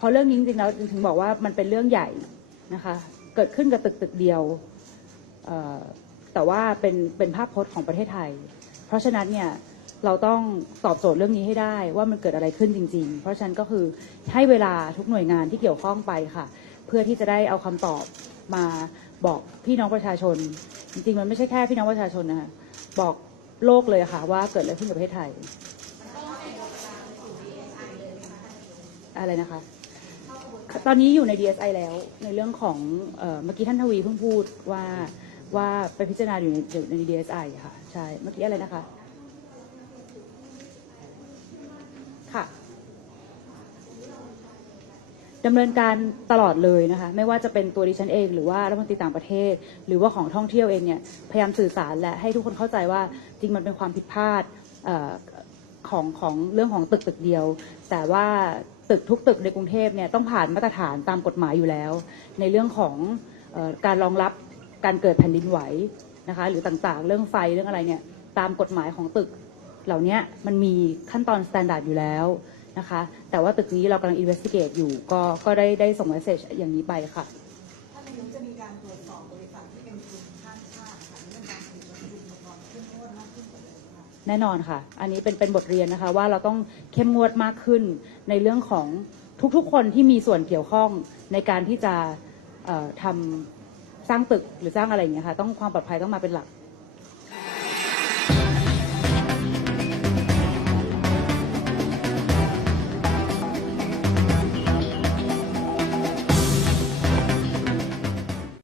เพราะเรื่องนี้จริงๆแล้วถึงบอกว่ามันเป็นเรื่องใหญ่นะคะ เกิดขึ้นกับตึกตึกเดียวแต่ว่าเป็นเป็นภาพพจน์ของประเทศไทย เพราะฉะนั้นเนี่ยเราต้องตอบโจทย์เรื่องนี้ให้ได้ว่ามันเกิดอะไรขึ้นจริง ๆ เพราะฉะนั้นก็คือให้เวลาทุกหน่วยงานที่เกี่ยวข้องไปค่ะ เพื่อที่จะได้เอาคำตอบมาบอกพี่น้องประชาชน จริงๆมันไม่ใช่แค่พี่น้องประชาชนนะคะบอกโลกเลยค่ะว่าเกิดอะไรขึ้นกับประเทศไทย อะไรนะคะ ตอนนี้อยู่ใน DSI แล้วในเรื่องของเออเมื่อกี้ท่านทวีเพิ่งพูดว่าว่าไปพิจารณาอยู่ในอยู่ใน DSI ค่ะ ใช่ เมื่อกี้อะไรนะคะ ค่ะดำเนินการตลอดเลยนะคะ ไม่ว่าจะเป็นตัวดิฉันเอง หรือว่ารัฐมนตรีต่างประเทศ หรือว่าของท่องเที่ยวเองเนี่ยพยายามสื่อสารและให้ทุกคนเข้าใจว่าจริงมันเป็นความผิดพลาดเอ่อของของเรื่องของตึกตึกเดียว แต่ว่า ตึกทุกตึกในกรุงเทพเนี่ยต้องผ่านมาตรฐานตามกฎหมายอยู่แล้ว ในเรื่องของออการรองรับการเกิดแผ่นดินไหวนะคะหรือต่างๆ เรื่องไฟเรื่องอะไรเนี่ยตามกฎหมายของตึกเหล่านี้มันมีขั้นตอนสแตนดาร์ดอยู่แล้วนะคะแต่ว่าตึกนี้เรากำลัง investigate อยู่ก็ก็ได้ได้ส่ง message อย่างนี้ไปค่ะท่านนายกจะมีการตรวจสอบบริษัทที่เป็นทุนข้ามชาติค่ะเรื่องการ แน่นอนค่ะ อันนี้เป็นเป็นบทเรียนนะคะว่าเราต้องเข้มงวดมากขึ้นในเรื่องของทุกๆ คนที่มีส่วนเกี่ยวข้องในการที่จะเอ่อทำสร้างตึกหรือสร้างอะไรอย่างเงี้ยค่ะ ต้องความปลอดภัยต้องมาเป็นหลัก